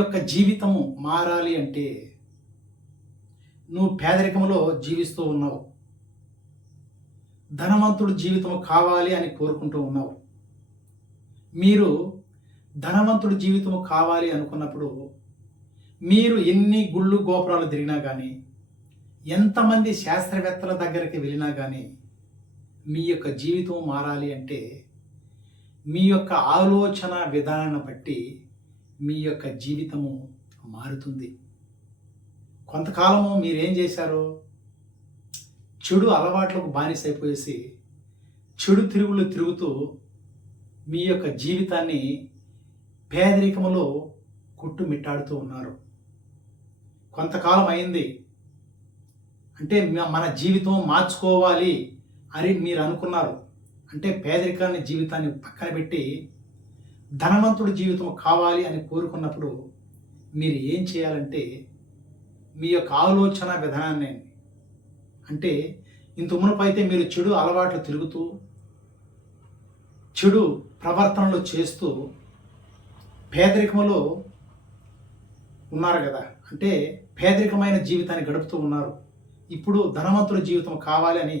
యొక్క జీవితము మారాలి అంటే నువ్వు పేదరికంలో జీవిస్తూ ఉన్నావు. ధనవంతుడు జీవితం కావాలి అని కోరుకుంటూ ఉన్నావు. మీరు ధనవంతుడి జీవితం కావాలి అనుకున్నప్పుడు మీరు ఎన్ని గుళ్ళు గోపురాలు తిరిగినా కానీ, ఎంతమంది శాస్త్రవేత్తల దగ్గరికి వెళ్ళినా కానీ మీ యొక్క జీవితం మారాలి అంటే మీ యొక్క ఆలోచన విధానాన్ని బట్టి మీ యొక్క జీవితము మారుతుంది. కొంతకాలము మీరేం చేశారు? చెడు అలవాట్లకు బానిసైపోయేసి చెడు తిరుగులు తిరుగుతూ మీ యొక్క జీవితాన్ని పేదరికములో కొట్టుమిట్టాడుతూ ఉన్నారు. కొంతకాలం అయింది అంటే మన జీవితం మార్చుకోవాలి అని మీరు అనుకున్నారు. అంటే పేదరికాన్ని జీవితాన్ని పక్కన పెట్టి ధనవంతుడి జీవితం కావాలి అని కోరుకున్నప్పుడు మీరు ఏం చేయాలంటే మీ యొక్క ఆలోచన విధానాన్ని, అంటే ఇంత మునుపైతే మీరు చెడు అలవాట్లు తిరుగుతూ చెడు ప్రవర్తనలు చేస్తూ పేదరికంలో ఉన్నారు కదా, అంటే పేదరికమైన జీవితాన్ని గడుపుతూ ఉన్నారు. ఇప్పుడు ధనవంతుల జీవితం కావాలి అని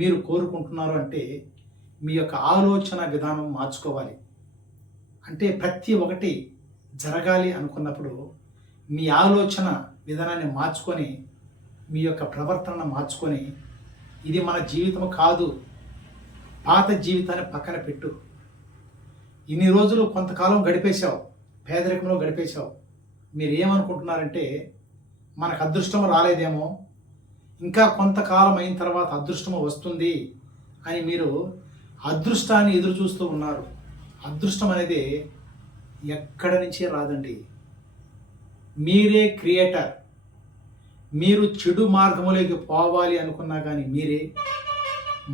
మీరు కోరుకుంటున్నారు అంటే మీ యొక్క ఆలోచన విధానం మార్చుకోవాలి. అంటే ప్రతి ఒక్కటి జరగాలి అనుకున్నప్పుడు మీ ఆలోచన విధానాన్ని మార్చుకొని మీ యొక్క ప్రవర్తనను మార్చుకొని ఇది మన జీవితం కాదు, పాత జీవితాన్ని పక్కన పెట్టు. ఇన్ని రోజులు కొంతకాలం గడిపేశావు, పేదరికంలో గడిపేశావు. మీరు ఏమనుకుంటున్నారంటే మనకు అదృష్టం రాలేదేమో, ఇంకా కొంతకాలం అయిన తర్వాత అదృష్టం వస్తుంది అని మీరు అదృష్టాన్ని ఎదురు చూస్తూ ఉన్నారు. అదృష్టం అనేది ఎక్కడి నుంచే రాదండి. మీరే క్రియేటర్. మీరు చెడు మార్గములోకి పోవాలి అనుకున్నా కానీ మీరే,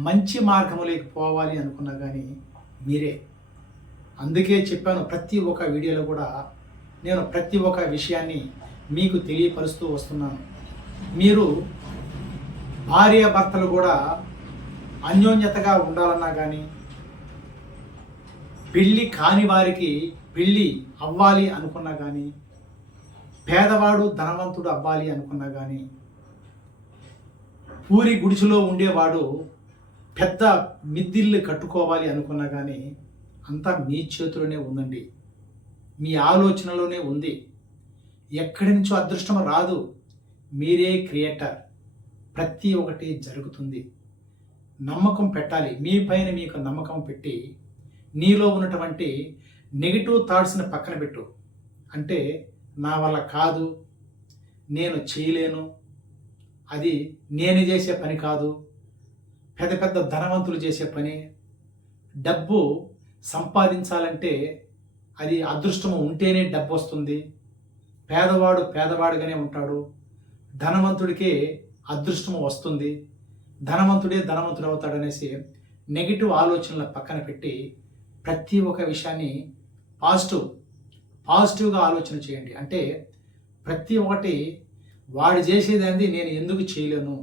మంచి మార్గములోకి పోవాలి అనుకున్నా కానీ మీరే. అందుకే చెప్పాను, ప్రతి ఒక్క వీడియోలో కూడా నేను ప్రతి ఒక్క విషయాన్ని మీకు తెలియపరుస్తూ వస్తున్నాను. మీరు భార్యాభర్తలు కూడా అన్యోన్యతగా ఉండాలన్నా కానీ, పెళ్ళి కాని వారికి పెళ్ళి అవ్వాలి అనుకున్నా కానీ, పేదవాడు ధనవంతుడు అవ్వాలి అనుకున్నా కానీ, పూరి గుడిసెలో ఉండేవాడు పెద్ద మిద్దిల్లు కట్టుకోవాలి అనుకున్నా కానీ అంతా మీ చేతిలోనే ఉందండి, మీ ఆలోచనలోనే ఉంది. ఎక్కడి నుంచో అదృష్టం రాదు, మీరే క్రియేటర్. ప్రతి ఒక్కటి జరుగుతుంది. నమ్మకం పెట్టాలి, మీ పైన మీకు నమ్మకం పెట్టి నీలో ఉన్నటువంటి నెగిటివ్ థాట్స్ని పక్కన పెట్టు. అంటే నా వల్ల కాదు, నేను చేయలేను, అది నేను చేసే పని కాదు, పెద్ద పెద్ద ధనవంతులు చేసే పని, డబ్బు సంపాదించాలంటే అది అదృష్టం ఉంటేనే డబ్బు వస్తుంది, పేదవాడు పేదవాడుగానే ఉంటాడు, ధనవంతుడికే అదృష్టం వస్తుంది, ధనవంతుడే ధనవంతుడు అవుతాడనేసి నెగిటివ్ ఆలోచనల పక్కన పెట్టి ప్రతి ఒక్క విషయాన్ని పాజిటివ్గా ఆలోచన చేయండి. అంటే ప్రతి ఒక్కటి వాడు చేసేది నేను ఎందుకు చేయలేను,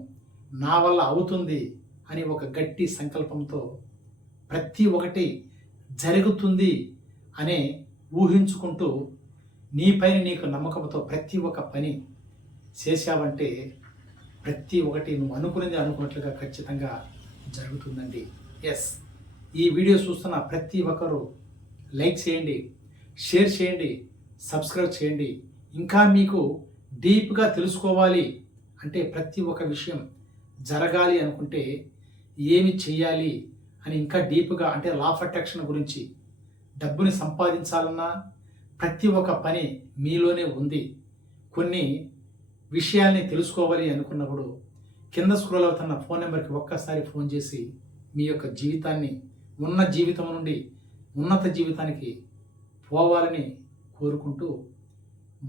నా వల్ల అవుతుంది అని ఒక గట్టి సంకల్పంతో ప్రతి ఒక్కటి జరుగుతుంది అనే ఊహించుకుంటూ నీపైన నీకు నమ్మకంతో ప్రతి ఒక్క పని చేశావంటే ప్రతి ఒక్కటి నువ్వు అనుకున్నది అనుకున్నట్లుగా ఖచ్చితంగా జరుగుతుందండి. ఎస్, ఈ వీడియో చూస్తున్న ప్రతి ఒక్కరూ లైక్ చేయండి, షేర్ చేయండి, సబ్స్క్రైబ్ చేయండి. ఇంకా మీకు డీప్గా తెలుసుకోవాలి అంటే, ప్రతి ఒక్క విషయం జరగాలి అనుకుంటే ఏమి చేయాలి అని ఇంకా డీప్గా, అంటే లా ఆఫ్ అట్రాక్షన్ గురించి, డబ్బుని సంపాదించాలన్నా ప్రతి ఒక్క పని మీలోనే ఉంది. కొన్ని విషయాల్ని తెలుసుకోవాలి అనుకున్నప్పుడు కింద స్క్రోల్ అవుతున్న ఫోన్ నెంబర్కి ఒక్కసారి ఫోన్ చేసి మీ యొక్క జీవితాన్ని ఉన్న జీవితం నుండి ఉన్నత జీవితానికి పోవాలని కోరుకుంటూ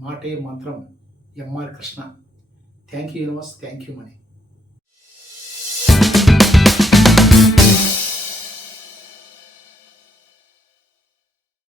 మాటే మంత్రం MR Krishna. Thank you universe, thank you money.